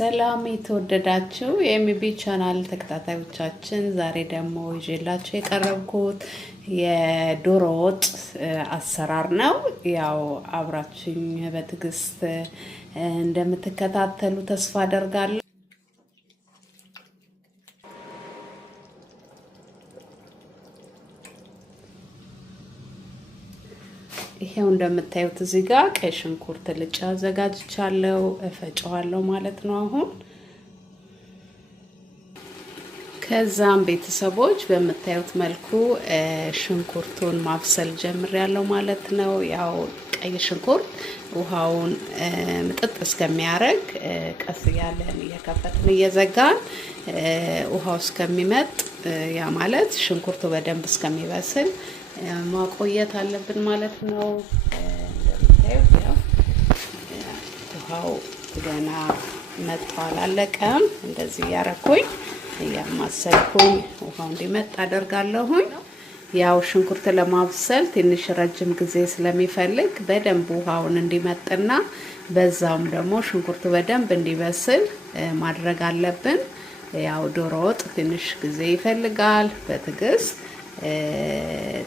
ሰላም የተወደዳችሁ የኤምቢ ቻናል ተከታታዮቻችን፣ ዛሬ ደግሞ ይዤላችሁ የቀረብኩት የዶሮ ወጥ አሰራር ነው። ያው አብራችሁኝ በትዕግስት እንደምትከታተሉ ተስፋ አደርጋለሁ። ይሄው እንደምታዩት እዚህ ጋር ቀይ ሽንኩርት ልጫ አዘጋጅቻለሁ፣ እፈጨዋለሁ ማለት ነው። አሁን ከዛም ቤተሰቦች በምታዩት መልኩ ሽንኩርቱን ማብሰል ጀምሬያለሁ ማለት ነው። ያው ቀይ ሽንኩርት ውሃውን ምጥጥ እስከሚያረግ ቀስ ያለን እየከፈትን እየዘጋን ውሃው እስከሚመጥ ያ ማለት ሽንኩርቱ በደንብ እስከሚበስል ማቆየት አለብን ማለት ነው። እንደምታዩት ያው ውሃው ገና መጥቷል፣ አላለቀም። እንደዚህ ያረኩኝ እያማሰልኩኝ ውሃው እንዲመጥ አደርጋለሁኝ። ያው ሽንኩርት ለማብሰል ትንሽ ረጅም ጊዜ ስለሚፈልግ በደንብ ውሃውን እንዲመጥና በዛውም ደግሞ ሽንኩርቱ በደንብ እንዲበስል ማድረግ አለብን። ያው ዶሮ ወጥ ትንሽ ጊዜ ይፈልጋል። በትዕግስት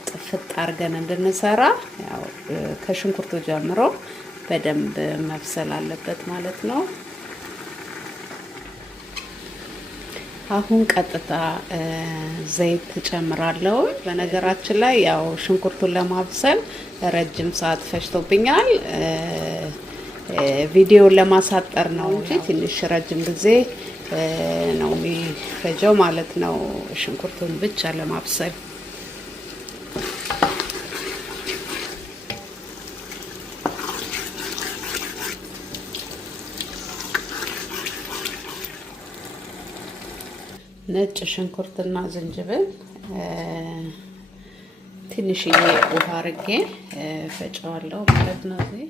ጥፍጥ አድርገን እንድንሰራ ያው ከሽንኩርቱ ጀምሮ በደንብ መብሰል አለበት ማለት ነው። አሁን ቀጥታ ዘይት ጨምራለሁ። በነገራችን ላይ ያው ሽንኩርቱን ለማብሰል ረጅም ሰዓት ፈጅቶብኛል። ቪዲዮውን ለማሳጠር ነው እንጂ ትንሽ ረጅም ጊዜ ነው የሚፈጀው ማለት ነው፣ ሽንኩርቱን ብቻ ለማብሰል። ነጭ ሽንኩርትና ዝንጅብል ትንሽዬ ውሃ አድርጌ ፈጨዋለሁ ማለት ነው። እዚህ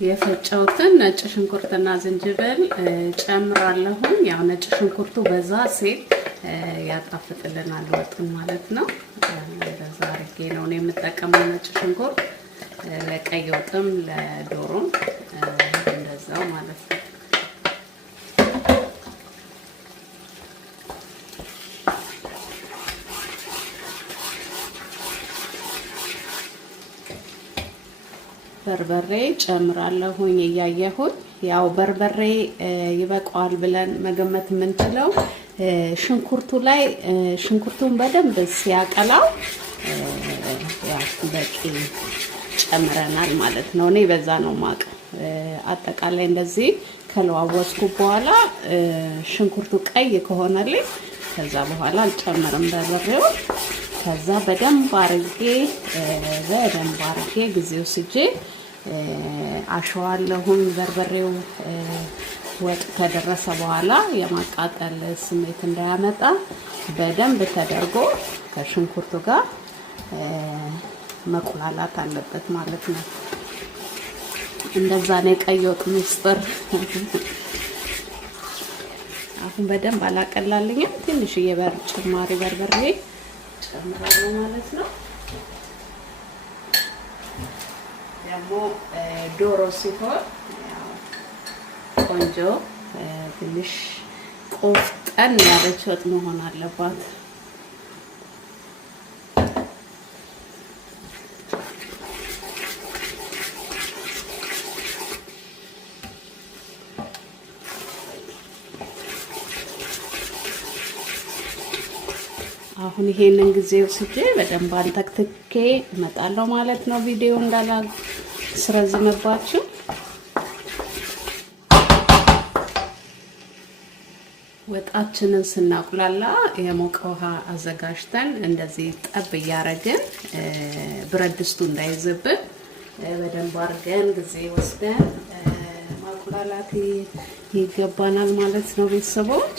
የፈጨውትን ነጭ ሽንኩርትና ዝንጅብል ጨምራለሁ። ያው ነጭ ሽንኩርቱ በዛ ሲል ያጣፍጥልናል ወጡን ማለት ነው። በዛ አድርጌ ነው የምጠቀመው ነጭ ሽንኩርት፣ ለቀይ ወጥም ለዶሮም እንደዛው ማለት ነው። በርበሬ ጨምራለሁኝ እያየሁኝ። ያው በርበሬ ይበቃዋል ብለን መገመት የምንችለው ሽንኩርቱ ላይ ሽንኩርቱን በደንብ ሲያቀላው ያው በቂ ጨምረናል ማለት ነው። እኔ በዛ ነው ማቅ አጠቃላይ እንደዚህ ከለዋወስኩ በኋላ ሽንኩርቱ ቀይ ከሆነልኝ ከዛ በኋላ አልጨምርም በርበሬው። ከዛ በደንብ አርጌ ጊዜ ወስጄ አሸዋለሁኝ። በርበሬው ወጥ ከደረሰ በኋላ የማቃጠል ስሜት እንዳያመጣ በደንብ ተደርጎ ከሽንኩርቱ ጋር መቁላላት አለበት ማለት ነው። እንደዛ ነው የቀይ ወጥ ምስጢር። አሁን በደንብ አላቀላልኝም። ትንሽዬ ጭማሪ በርበሬ ጨምራለሁ ማለት ነው። ደግሞ ዶሮ ሲሆን ቆንጆ ትንሽ ቆፍጠን ያለች ወጥ መሆን አለባት። አሁን ይሄንን ጊዜ ወስጄ በደንብ አንተክትኬ እመጣለሁ ማለት ነው። ቪዲዮ እንዳላስረዝምባችሁ ወጣችንን ስናቁላላ የሞቀ ውሃ አዘጋጅተን እንደዚህ ጠብ እያረግን ብረት ድስቱ እንዳይዝብን በደንብ አድርገን ጊዜ ወስደን ማቁላላት ይገባናል ማለት ነው ቤተሰቦች።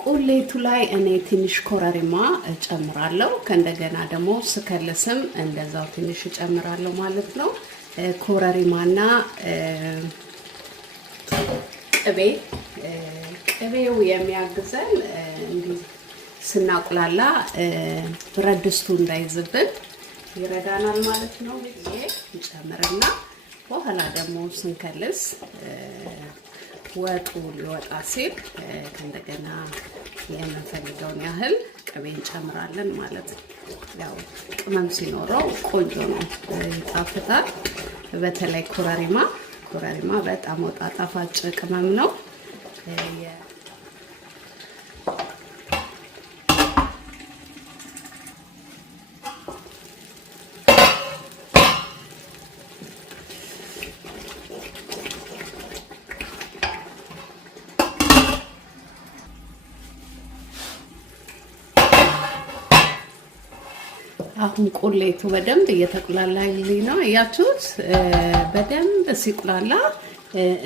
ቁሌቱ ላይ እኔ ትንሽ ኮረሪማ እጨምራለሁ። ከእንደገና ደግሞ ስከልስም እንደዛው ትንሽ እጨምራለሁ ማለት ነው። ኮረሪማና ቅቤው የሚያግዘን እንዲህ ስናቁላላ ብረት ድስቱ እንዳይዝብን ይረዳናል ማለት ነው። ይሄ እንጨምርና በኋላ ደግሞ ስንከልስ ወጡ ሊወጣ ሲል ከእንደገና የምንፈልገውን ያህል ቅቤ እንጨምራለን ማለት ነው። ያው ቅመም ሲኖረው ቆንጆ ነው፣ ይጣፍጣል። በተለይ ኮረሪማ በጣም ወጣ ጣፋጭ ቅመም ነው። አሁን ቁሌቱ በደንብ እየተቁላላልኝ ነው። እያችሁት በደንብ ሲቁላላ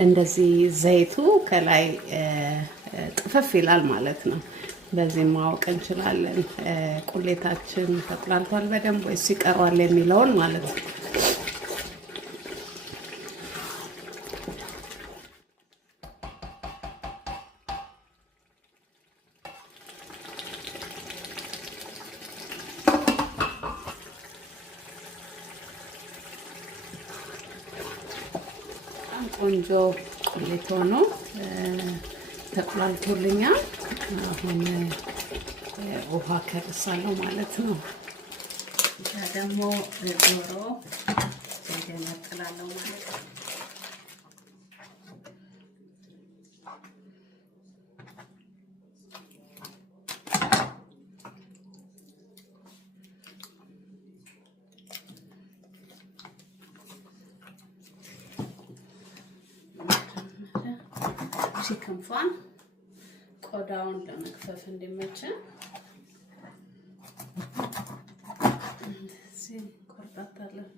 እንደዚህ ዘይቱ ከላይ ጥፍፍ ይላል ማለት ነው። በዚህ ማወቅ እንችላለን ቁሌታችን ተቁላልቷል በደንብ ወይስ ይቀረዋል የሚለውን ማለት ነው። ቆንጆ ቁሌት ሆኖ ተቁላልቶልኛል። አሁን ውሃ ከርሳለሁ ማለት ነው። ደግሞ ዶሮ ዘይደነጥላለሁ ማለት ነው። ክንፏን ቆዳውን ለመክፈፍ እንዲመችን እዚህ ቆርጣታለሁ።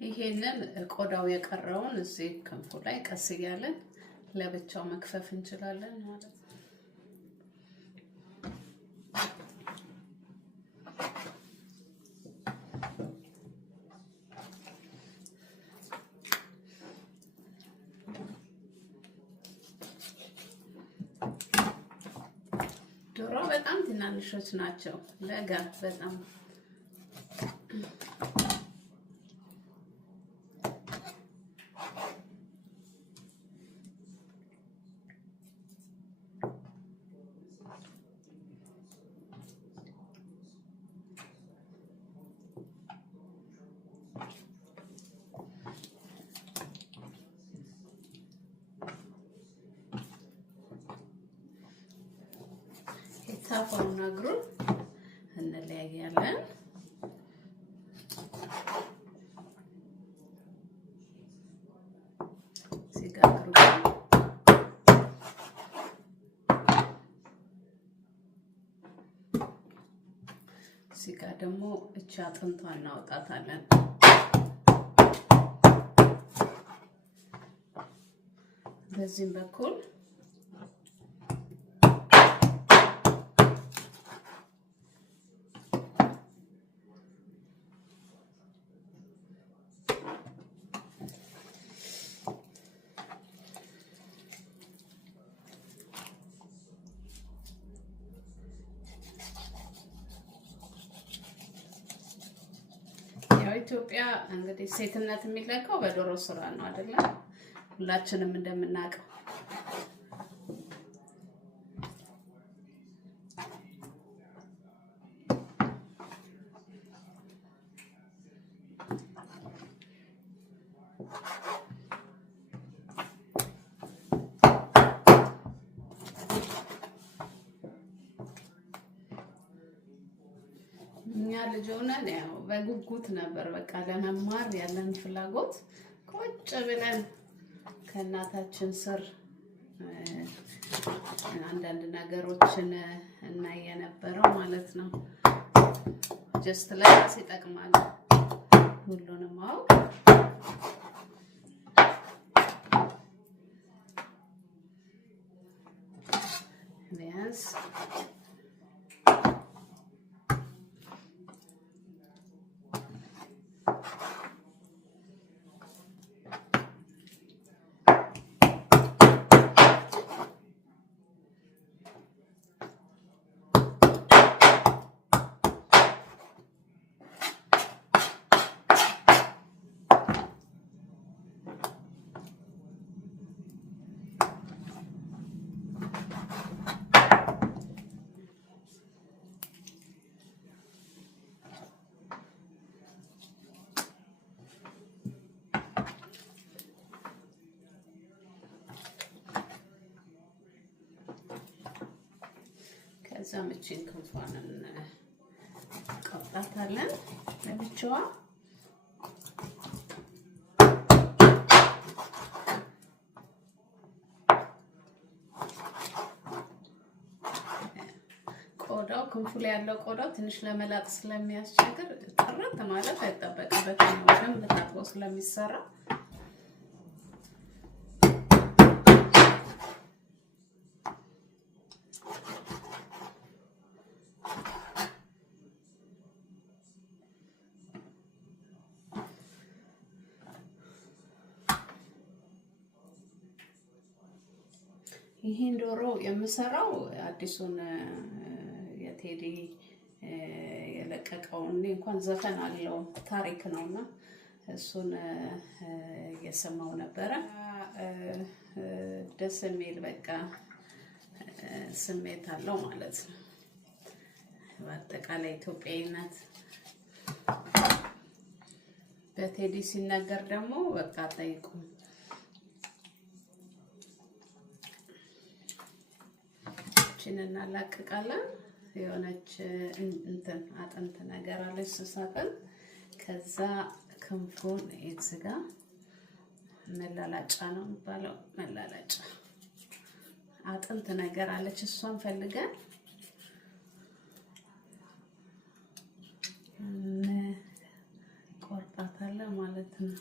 ይሄንን ቆዳው የቀረውን እዚህ ክንፉ ላይ ቀስ እያለን ለብቻው መክፈፍ እንችላለን ማለት ነው። ዶሮ በጣም ትናንሾች ናቸው። ለጋ በጣም ታፋውና እግሩን እንለያያለን። ሲጋግሩ ሲጋ ደግሞ እቺ አጥንቷን እናውጣታለን። በዚህም በኩል ኢትዮጵያ እንግዲህ ሴትነት የሚለካው በዶሮ ስራ ነው አይደለ? ሁላችንም እንደምናውቀው እኛ ልጅ ሆነን ያው በጉጉት ነበር በቃ ለመማር ያለን ፍላጎት ቁጭ ብለን ከእናታችን ስር አንዳንድ ነገሮችን እናይ የነበረው ማለት ነው። ጀስት ለራስ ይጠቅማል ሁሉንም ማወቅ። ቢያንስ ከዛ ምችን ክንፏንን ቀጣታለን ለብቻዋ። ቆዳው ክንፉ ላይ ያለው ቆዳው ትንሽ ለመላጥ ስለሚያስቸግር ጥርት ማለት አይጠበቅበትም፣ በደንብ ታጥቦ ስለሚሰራ ይሄን ዶሮ የምሰራው አዲሱን የቴዲ የለቀቀውን እንኳን ዘፈን አለው ታሪክ ነውና እሱን እየሰማው ነበረ። ደስ የሚል በቃ ስሜት አለው ማለት ነው። በአጠቃላይ ኢትዮጵያዊነት በቴዲ ሲነገር ደግሞ በቃ ጠይቁ። እናላቅቃለን። የሆነች እንትን አጥንት ነገር አለች ስሳጥን። ከዛ ክንፉን እዚጋ መላላጫ ነው የሚባለው፣ መላላጫ አጥንት ነገር አለች። እሷን ፈልገን ቆርጣታለን ማለት ነው።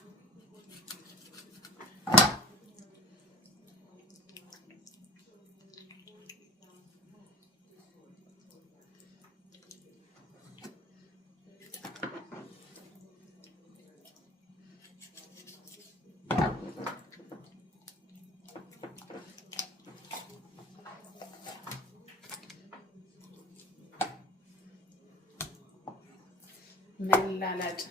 መላላጫ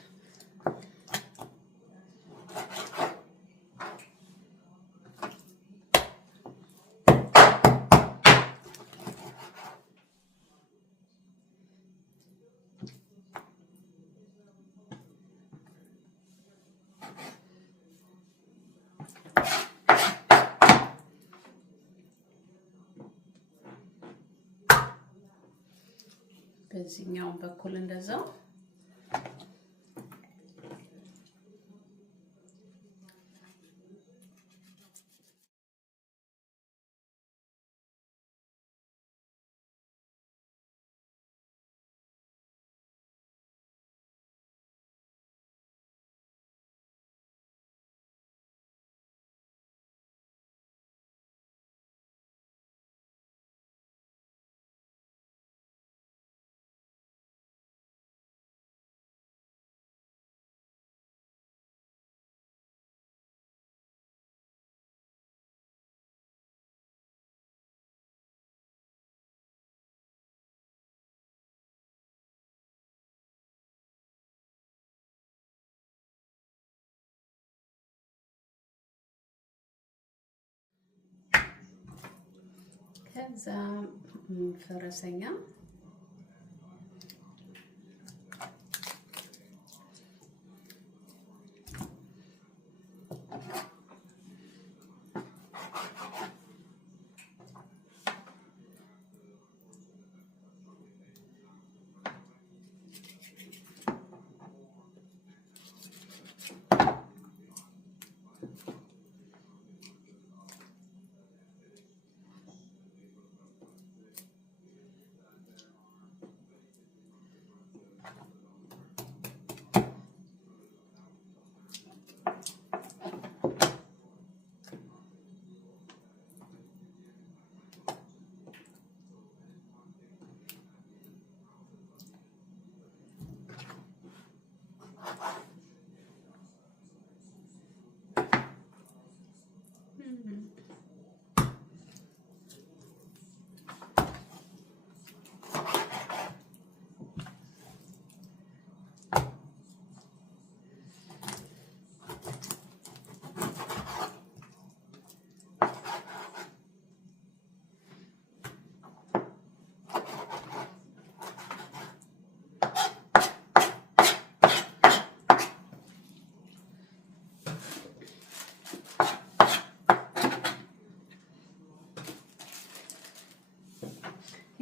በዚህኛው በኩል እንደዛው ከዛ ፈረሰኛ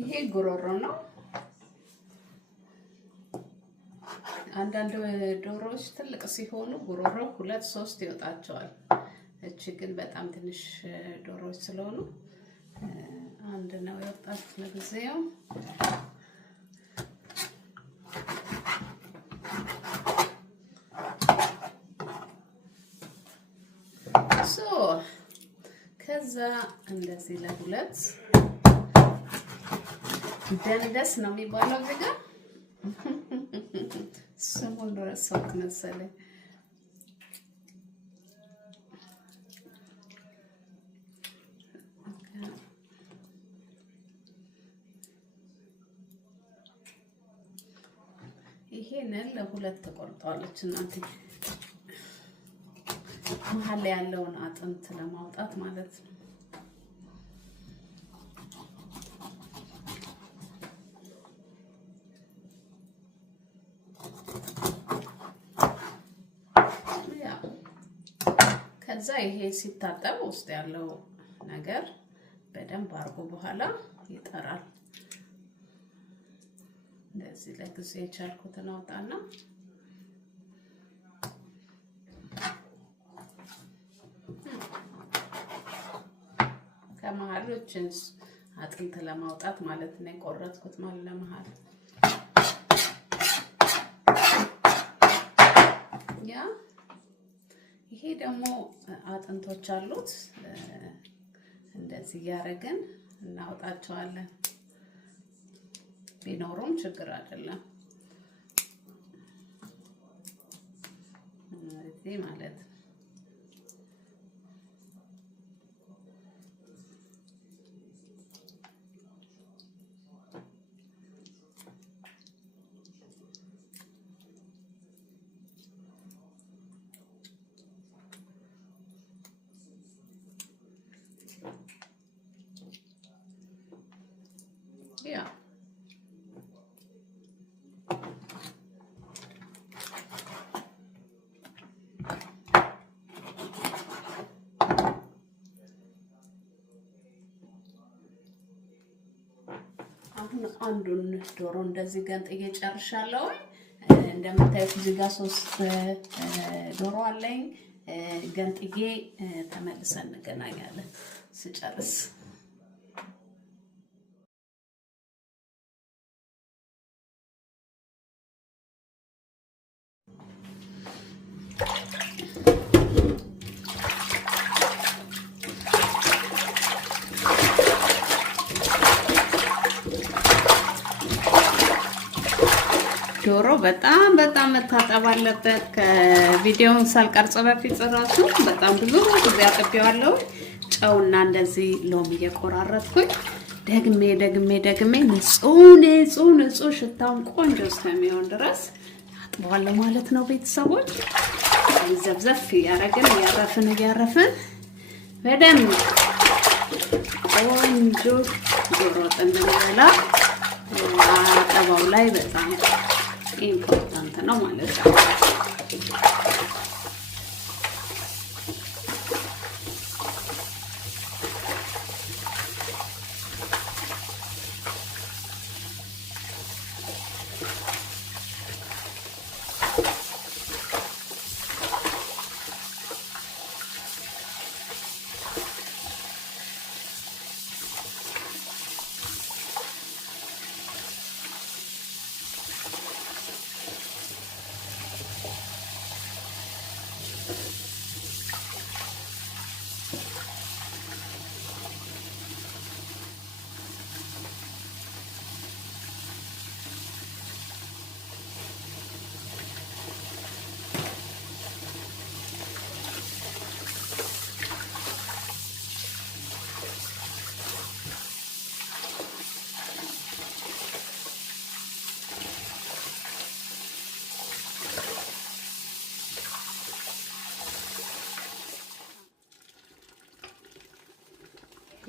ይሄ ጉሮሮ ነው። አንዳንድ ዶሮዎች ትልቅ ሲሆኑ ጉሮሮ 2-3 ይወጣቸዋል። እቺ ግን በጣም ትንሽ ዶሮዎች ስለሆኑ አንድ ነው የወጣት ለጊዜው። ከዛ እንደዚህ ለሁለት ደንደስ ነው የሚባለው እዚህ ጋር ስሙን ረሳሁት መሰለኝ። ይሄንን ለሁለት ተቆርጧለች እናንተ መሀል ላይ ያለውን አጥንት ለማውጣት ማለት ነው። ከዛ ይሄ ሲታጠብ ውስጥ ያለው ነገር በደንብ አርጎ በኋላ ይጠራል። እንደዚህ ለጊዜ የቻልኩትን አውጣና ከመሃሎችን አጥንት ለማውጣት ማለት ነው የቆረጥኩት ማለት ለመሃል ያ ይሄ ደግሞ አጥንቶች አሉት። እንደዚህ ያረጋን እናውጣቸዋለን። ቢኖሩም ችግር አይደለም። እዚህ ማለት ያ አሁን አንዱን ዶሮ እንደዚህ ገንጥዬ ጨርሻለሁ። እንደምታዩት እዚህ ጋር 3 ዶሮ አለኝ። ገንጥዬ ተመልሰን እንገናኛለን ስጨርስ። ዶሮ በጣም መታጠብ አለበት። ከቪዲዮውን ሳልቀርጽ በፊት ራሱ በጣም ብዙ ጊዜ አጥቤዋለሁ። ጨውና እንደዚህ ሎሚ እየቆራረጥኩኝ ደግሜ ንጹህ ሽታውን ቆንጆ እስከሚሆን ድረስ አጥበዋለሁ ማለት ነው። ቤተሰቦች ዘፍዘፍ እያረግን እያረፍን በደንብ ቆንጆ ዶሮ ወጥ እንበላ አጠባው ላይ በጣም ኢምፖርታንት ነው ማለት ነው።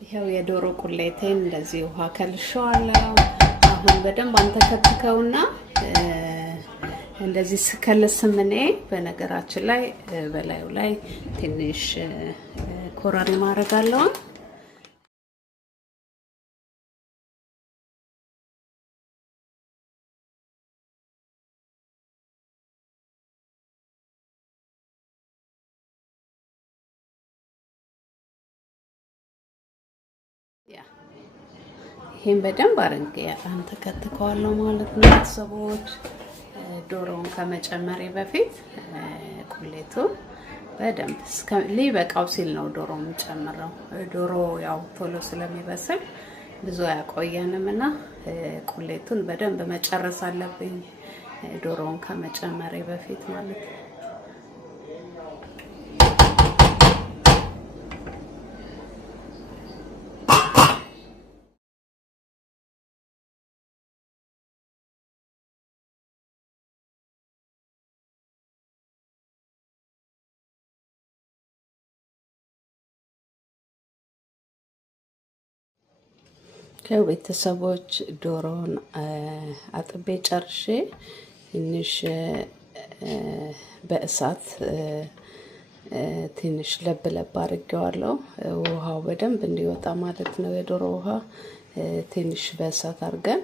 ይሄው የዶሮ ቁሌቴን እንደዚህ ውሃ ከልሼዋለሁ። አሁን በደንብ አንተከትከውና እንደዚህ ስከልስም እኔ በነገራችን ላይ በላዩ ላይ ትንሽ ኮረሪማ አደርጋለሁ። ይሄን በደንብ አድርጌ አንተከትከዋለሁ ማለት ነው። ቤተሰቦች ዶሮውን ከመጨመሬ በፊት ቁሌቱን በደንብ ሊበቃው ሲል ነው ዶሮ የምጨምረው። ዶሮ ያው ቶሎ ስለሚበስል ብዙ አያቆየንም እና ቁሌቱን በደንብ መጨረስ አለብኝ ዶሮውን ከመጨመሬ በፊት ማለት ነው። ቤተሰቦች ዶሮን አጥቤ ጨርሼ ትንሽ በእሳት ትንሽ ለብ ለብ አድርጌዋለሁ። ውሃው በደንብ እንዲወጣ ማለት ነው። የዶሮ ውሃ ትንሽ በእሳት አድርገን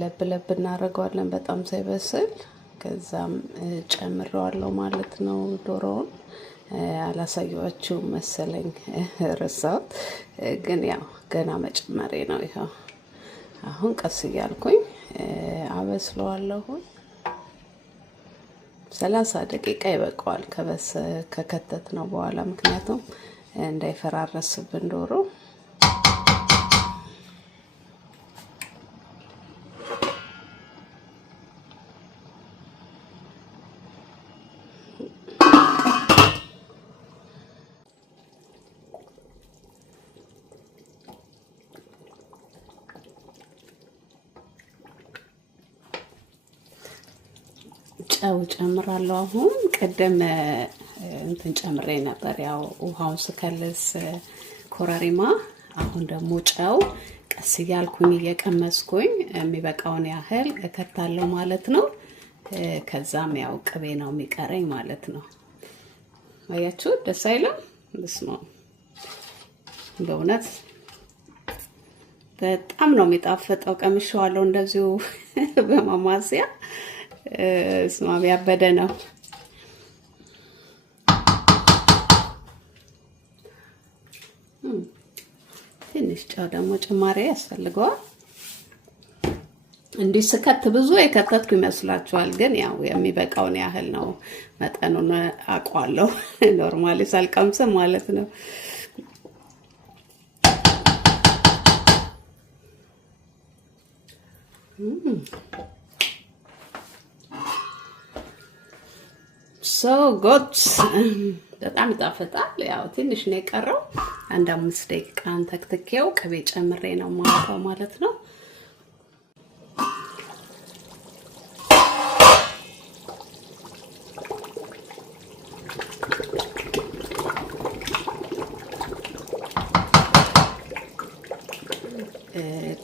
ለብ ለብ እናደርገዋለን በጣም ሳይበስል። ከዛም ጨምረዋለሁ ማለት ነው ዶሮውን። አላሳየኋችሁም መሰለኝ ረሳሁት፣ ግን ያው ገና መጨመሬ ነው። ይሄው አሁን ቀስ እያልኩኝ አበስለዋለሁ። 30 ደቂቃ ይበቃዋል ከከተት ነው በኋላ፣ ምክንያቱም እንዳይፈራረስብን ዶሮ። ጨው ጨምራለሁ። አሁን ቀደም እንትን ጨምሬ ነበር፣ ያው ውሃውን ስከልስ ኮረሪማ። አሁን ደግሞ ጨው ቀስ እያልኩኝ እየቀመስኩኝ የሚበቃውን ያህል እከታለሁ ማለት ነው። ከዛም ያው ቅቤ ነው የሚቀረኝ ማለት ነው። አያችሁ ደስ አይልም? በስመ አብ በእውነት በጣም ነው የሚጣፍጠው። ቀምሼዋለሁ እንደዚሁ በማማሲያ ስማም ያበደ ነው። ትንሽ ጨው ደግሞ ጭማሪ ያስፈልገዋል። እንዲህ ስከት ብዙ የከተትኩ ይመስላችኋል፣ ግን ያው የሚበቃውን ያህል ነው። መጠኑን አውቀዋለሁ ኖርማሊ ሳልቀምስም ማለት ነው። ሶ ጉድ በጣም ይጣፍጣል። ያው ትንሽ ነው የቀረው። 5 ደቂቃ ተክትኬው ቅቤ ጨምሬ ነው ማውጣው ማለት ነው።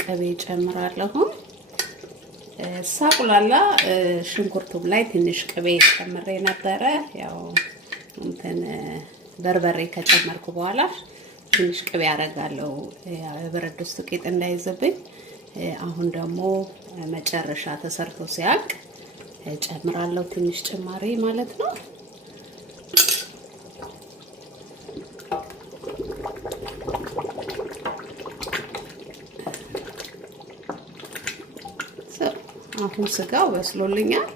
ቅቤ ጨምራለሁ። ሳቁላላ ሽንኩርቱም ላይ ትንሽ ቅቤ ጨምሬ ነበረ። ያው እንትን በርበሬ ከጨመርኩ በኋላ ትንሽ ቅቤ አደርጋለሁ የብረት ድስት ቂጥ እንዳይዝብኝ። አሁን ደግሞ መጨረሻ ተሰርቶ ሲያልቅ ጨምራለሁ ትንሽ ጭማሪ ማለት ነው። አሁን ስጋው በስሎልኛል።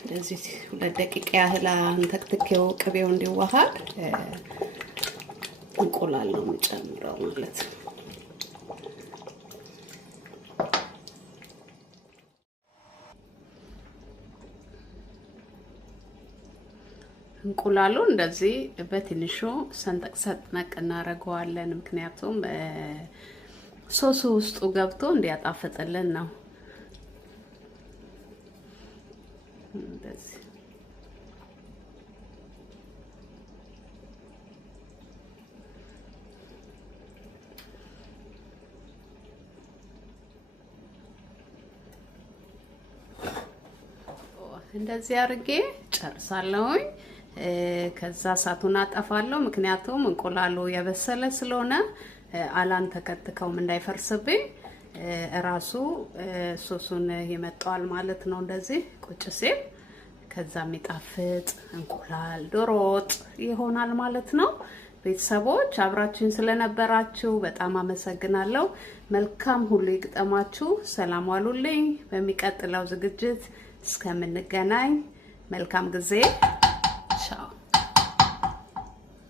እንደዚህ 2 ደቂቃ ያህል አንተክትኬው ቅቤው እንዲዋሃድ እንቁላል ነው የምጨምረው ማለት ነው። እንቁላሉ እንደዚህ በትንሹ ሰንጠቅ እናደርገዋለን። ምክንያቱም ሶሱ ውስጡ ገብቶ እንዲያጣፍጥልን ነው። እንደዚህ እንደዚህ አድርጌ ጨርሳለሁኝ። ከዛ እሳቱን አጠፋለሁ። ምክንያቱም እንቁላሉ የበሰለ ስለሆነ አላንተከትከውም እንዳይፈርስብኝ። ራሱ ሶሱን ይመጣዋል ማለት ነው። እንደዚህ ቁጭ ሲል ከዛ የሚጣፍጥ እንቁላል ዶሮ ወጥ ይሆናል ማለት ነው። ቤተሰቦች አብራችሁን ስለነበራችሁ በጣም አመሰግናለሁ። መልካም ሁሉ ይግጠማችሁ። ሰላም ዋሉልኝ። በሚቀጥለው ዝግጅት እስከምንገናኝ መልካም ጊዜ